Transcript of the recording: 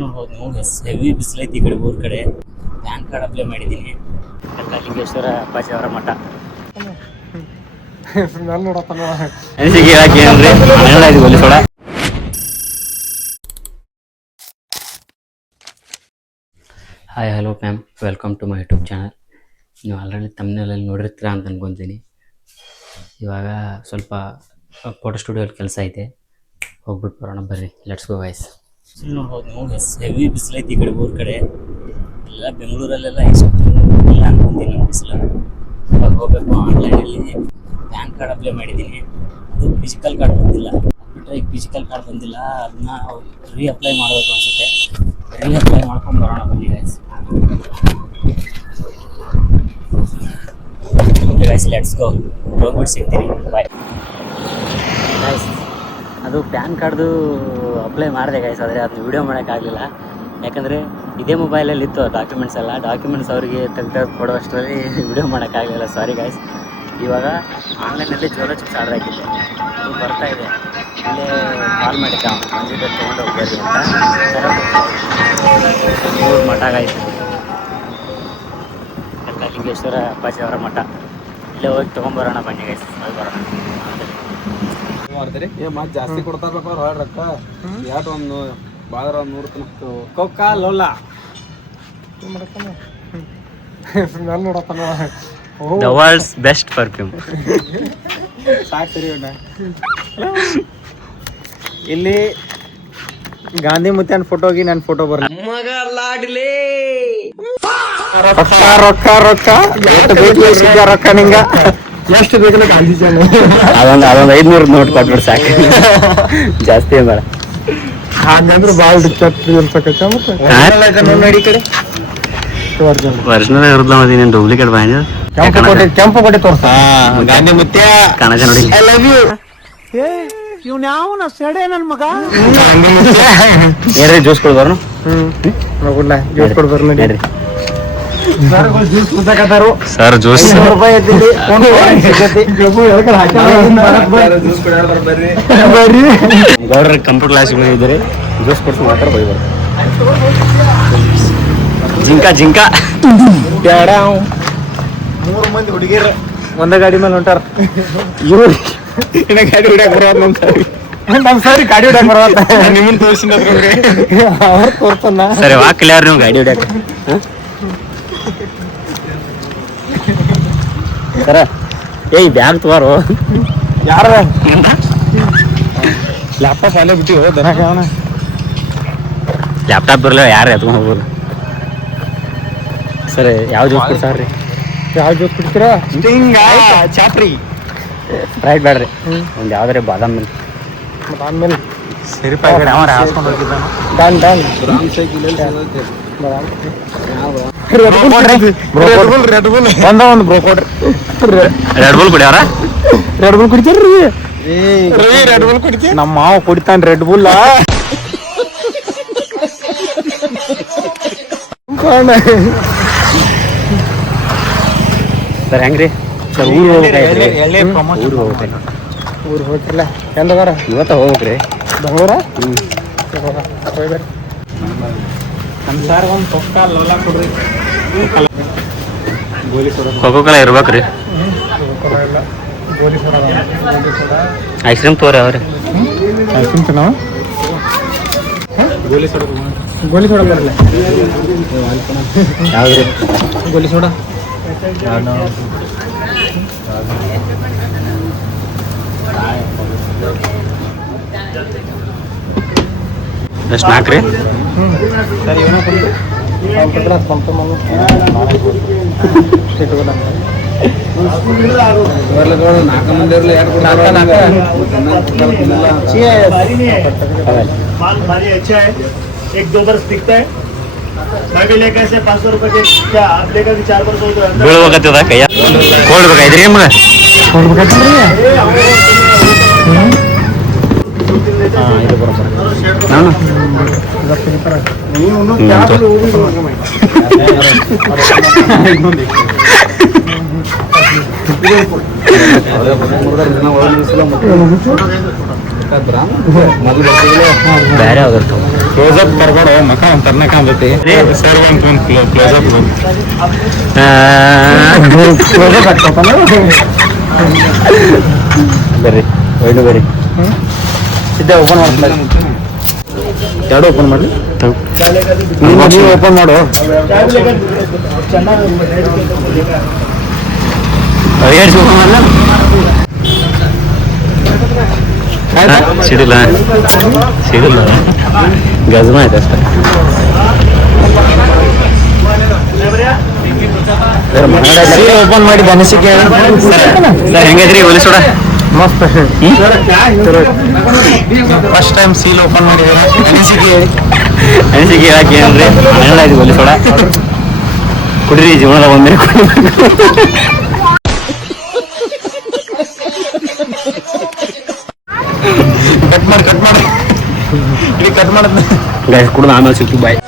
ನೋಡ್ಬೋದು ನೀವು ಹೆವಿ ಬಿಸಿಲೈತಿ ಈ ಕಡೆ ಊರ ಕಡೆ. ಪ್ಯಾನ್ ಕಾರ್ಡ್ ಅಪ್ಲೈ ಮಾಡಿದ್ದೀನಿ. ಕಲ್ಲಿಂಗೇಶ್ವರ ಅಪ್ಪಾಜಿ ಅವರ ಮಠ. Hi hello ma'am, welcome to my YouTube channel. ನೀವು ಆಲ್ರೆಡಿ ತಮ್ಮನೇಲಿ ನೋಡಿರ್ತೀರ ಅಂತ ಅನ್ಕೊತೀನಿ. ಇವಾಗ ಸ್ವಲ್ಪ ಫೋಟೋ ಸ್ಟುಡಿಯೋಲ್ಲಿ ಕೆಲಸ ಐತೆ, ಹೋಗ್ಬಿಟ್ಟು ಬರೋಣ ಬರ್ರಿ. Let's go guys. ನೋಡ್ಬೋದು ನೀವು ಹೆವಿ ಬಿಸಿಲೈತಿ ಈ ಕಡೆ ಊರ ಕಡೆ. ಎಲ್ಲ ಬೆಂಗಳೂರಲ್ಲೆಲ್ಲ ಎಷ್ಟು ಇಲ್ಲ ಅನ್ಕೊಂತೀನಿ ಬಿಸಿಲು. ಇವಾಗ ಹೋಗ್ಬೇಕು. ಆನ್ಲೈನಲ್ಲಿ ಪ್ಯಾನ್ ಕಾರ್ಡ್ ಅಪ್ಲೈ ಮಾಡಿದ್ದೀನಿ. ಅದು ಫಿಸಿಕಲ್ ಕಾರ್ಡ್ ಬಂದಿಲ್ಲ. ಬಿಟ್ಟರೆ ಈಗ ಫಿಸಿಕಲ್ ಕಾರ್ಡ್ ಬಂದಿಲ್ಲ, ಅದನ್ನ ರೀ ಅಪ್ಲೈ ಮಾಡಬೇಕು ಅನಿಸುತ್ತೆ. ರೀ ಅಪ್ಲೈ ಮಾಡ್ಕೊಂಡು ಬರೋಣ ಬನ್ನಿ guys. Okay guys, let's go. ಹೋಗ್ಬಿಟ್ಟು ಸಿಗ್ತೀನಿ, ಬಾಯ್ ಗೈಸ್. ಅದು ಪ್ಯಾನ್ ಕಾರ್ಡ್ದು ಅಪ್ಲೈ ಮಾಡಿದೆ ಗೈಸ್, ಆದರೆ ಅದನ್ನ ವೀಡಿಯೋ ಮಾಡೋಕ್ಕಾಗಲಿಲ್ಲ. ಯಾಕಂದರೆ ಇದೇ ಮೊಬೈಲಲ್ಲಿ ಇತ್ತು ಡಾಕ್ಯುಮೆಂಟ್ಸ್ ಎಲ್ಲ. ಡಾಕ್ಯುಮೆಂಟ್ಸ್ ಅವರಿಗೆ ತೆಗೆದು ಕೊಡುವಷ್ಟರಲ್ಲಿ ವೀಡಿಯೋ ಮಾಡೋಕ್ಕಾಗಲಿಲ್ಲ, ಸಾರಿ ಗೈಸ್. ಇವಾಗ ಆನ್ಲೈನಲ್ಲಿ ಜೋರೋ ಚಿಪ್ಸ್ ಆರ್ಡರ್ ಹಾಕಿದ್ದೆ, ಅದು ಬರ್ತಾ ಇದೆ. ಇಲ್ಲೇ ಕಾಲ್ ಮಾಡಿದ್ದೆ, ಅವನು ಬಂದಿದ್ದೆ ತೊಗೊಂಡು ಹೋಗ್ಬರ್ರಿ ಅಂತ. ಮೂರು ಮಠ ಗೈಸ್, ಕಲ್ಲಿಂಗೇಶ್ವರ ಅಪ್ಪಾಜಿ ಅವರ ಮಠ. ಇಲ್ಲೇ ಹೋಗಿ ತೊಗೊಂಬರೋಣ ಬನ್ನಿ ಗೈಸ್, ಹೋಗಿ ಬರೋಣ. ಮತ್ತೆ ಜಾಸ್ತಿ ಕೊಡ್ತಾರ ರೊಕ್ಕ. ಯಾಟ್ ಒಂದು ಬಾದ್ರ ಒಂದು 100 ತನಕ ಕೊಕ್ಕ ಲೋಲಾ ದ ವರ್ಲ್ಡ್ಸ್ ಬೆಸ್ಟ್ ಪರ್ಫ್ಯೂಮ್. ಸಾಕು ಸರಿ ಅಣ್ಣ. ಇಲ್ಲಿ ಗಾಂಧಿ ಮುತ್ತನ್ ಫೋಟೋಗಿ ನನ್ನ ಫೋಟೋ ಬರಲ್ಲ. ಮಗ ಲಾಡ್ಲಿ ರೊಕ್ಕ ರೊಕ್ಕ ರೊಕ್ಕ ರೊಕ್ಕ ನಿಂಗ ಎಷ್ಟು ಬೇಕಲ್ಲ ಗಾಂಧಿ ಜನ. ಅದೊಂದು 500 ನೋಟ್ ಕೊಟ್ಬಿಟ್ಟು ಸಾಕು, ಜಾಸ್ತಿ ಬೇಡ. ಹಾಗಂದ್ರೆ ಭಾಳ ನೋಡಿ ಕಡೆ ಒರಿಜಿನಲ್ ಇರೋದಿಲ್ಲ, ಮತ್ತೆ ನೀನು ಡೂಪ್ಲಿಕೇಟ್ ಬಾಯ್. ಕೆಂಪು ಕೋಟೆ ತೋರ್ಸ ಗಾಂಧಿ ಮುತ್ಯ ಕಣಜ ನೋಡಿ. I love you. ಇವ್ನ ಯಾವನ ಸೆಡೆ ನನ್ನ ಮಗ. ಏನ್ರಿ ಜ್ಯೂಸ್ ಕೊಡ್ಬಾರ? ಜ್ಯೂಸ್ ಕೊಡ್ಬಾರ ನೋಡಿ ಸರ್. ಜ್ಯೂಸ್ ಗೌಡ್ರ ಕಂಪ್ಯೂಟರ್ ಕ್ಲಾಸ್ ಇದ್ದಾರೆ, ಜ್ಯೂಸ್ ಕೊಡ್ಸಿ ಮಾತಾಡ ಬೈಬಾರ. ಜಿಂಕ 3 ಮಂದಿ ಹುಡುಗಿರ ಒಂದ ಗಾಡಿ ಮೇಲೆ ಹೊಂಟಾರ. ಗಾಡಿ ಹೊಡ್ಯಾಕ ಬರೋದ್ ನಮ್ ಸಾರಿ ಗಾಡಿ ಹೊಡ್ಯಾಕ ಬರೋದ. ನಿಮ್ಮನ್ನ ತೋರಿಸಿನ ಅವ್ರು ತೋರ್ಸನ್ನ. ಸರಿ ವಾಕಿಲ್ಲ ಯಾರು ನೀವು ಗಾಡಿ ಹೊಡ್ಯಾಕ? ಸರ ಏಯ್ ಬ್ಯಾಗ್ ತಗೋರು. ಯಾರ ಲ್ಯಾಪ್ಟಾಪ್ ಅಲ್ಲೇ ಬಿಟ್ಟಿವೋ ದನ ಅವನ. ಲ್ಯಾಪ್ಟಾಪ್ ಬರಲ್ಲ, ಯಾರು ಎತ್ಕೊಂಡು ಹೋಗ್ಬೋದು. ಸರಿ, ಯಾವ ಜ್ಯೂಸ್ ಕೊಡ್ತಾರ್ರಿ? ಯಾವ ಜ್ಯೂಸ್ ಕುಡಿತೀರ? ಚಾಪ್ರಿ ಸ್ಪ್ರೈಟ್ ಬೇಡ್ರಿ, ಒಂದು ಯಾವ್ದಾರೆ ಬಾದಾಮ್ ಮಿಲ್ಕ್. ಆದ್ಮೇಲೆ ಸರಿ ಪ್ಯಾಕೆಟ್ ಅವ ಹಾಸ್ಕೊಂಡು ಹೋಗಿದ್ದಾನ. Done done. ಒಂದು ಬ್ರೋ ಕೊಡ್ರಿ. ರೆಡ್ ಬುಲ್ ಕುಡಿಯಾರ? ರೆಡ್ ಬುಲ್ ಕುಡಿತೀರಿ? ರೆಡ್ ಬುಲ್ ಕುಡಿತೀವಿ. ನಮ್ಮ ಮಾವ ಕುಡಿತಾನ ರೆಡ್ ಬುಲ್. ಸರ್ ಹೆಂಗ್ರಿ ಸರ್? ಊರು ಹೋಗ್ಬೇಕಾಯ್ತು. ಊರು ಹೋಗ್ತಿಲ್ಲ ಎಂದಗಾರ ಇವತ್ತ ಹೋಗ್ಬೇಕ್ರಿ ಬೆಂಗಳೂರ. ನಮ್ಮ ಸಾರ್ ಒಂದು ತೊಕ್ಕ ಲೋಲಾ ಕೊಡ್ರಿ. ಕೋಕೋ ಕೋಲಾ ಇರ್ಬೇಕ್ರಿ. ಐಸ್ ಕ್ರೀಮ್ ತೋರಿ ಅವ್ರಿ. ಐಸ್ ಕ್ರೀಮ್ ತಿನ್ನೋ. ಗೋಲಿ ಸೋಡಾ ಬರಲ್ಲ. ಯಾವ್ದ್ರಿ? ಗೋಲಿ ಸೋಡಾ. ಎಷ್ಟು ನಾಲ್ಕು ರೀ? ಸರಿ ಇವನ ನಾಲ್ಕು ಮಂದಿ ಇರಲಿ. एक 2 बर्स दिखता है. मैं भी लेकर ऐसे 500 रुपए के, क्या आप लेकर भी 4 बर्स होते हैं? ಬೀಳ್ಬೇಕತ್ತದ ಕೈಯ ಕೊಡ್ಬೇಕಾಯ್ತ್ರಿ ನಿಮ್ಗೆ? ಇದು ಬರೋಬ್ಬರ ನಾನು ಬೇರೆ ಆಗಿರ್ತಾವ. ಕ್ಲೋಸ್ ಅಪ್ ಬರ್ಬೇಡ ಮಕ ಒಂದ್ ತರ್ನಕ ಅಂತೈತಿ ಸರ್ ಒಂದು ಕ್ಲೋಸ್ ಅಪ್ ಬರ್ರಿ ಒಯ್ದು ಬರ್ರಿ ಸಿದ್ಧ ಓಪನ್ ಮಾಡ್ತಾರೆ ಎರಡು ಓಪನ್ ಮಾಡಿ ನೀವು ಓಪನ್ ಮಾಡು ಸಿಡಿಲ್ಲ ಸಿಡಿಲ್ಲ ಗಜಮ ಆಯ್ತು ಅಷ್ಟೇ ಓಪನ್ ಮಾಡಿ ಅನಿಸಿಕೆ ಸರ್ ಹೆಂಗೈತ್ರಿ ಒಲಿಸೋಡ ಮಸ್ತ್ ಫಸ್ಟ್ ಟೈಮ್ ಸೀಲ್ ಓಪನ್ ಮಾಡಿದ್ದೀರಾ ಅನಿಸಿಕೆ ಅನಿಸಿಕೆ ಹೇಳಕ್ಕೆ ಏನ್ರಿ ಹೆಂಗಾಯ್ತು ಒಲಿಸೋಡ ಕುಡ್ರಿ ಜೀವನದ ಒಂದೇ ಕಟ್ ಮಾಡಿ ಇಲ್ಲಿ ಕಟ್ ಮಾಡೋದು ಗೈಸ್ ಕುಡ್ದು ಆಮೇಲೆ ಸಿಕ್ತು ಬಾಯ್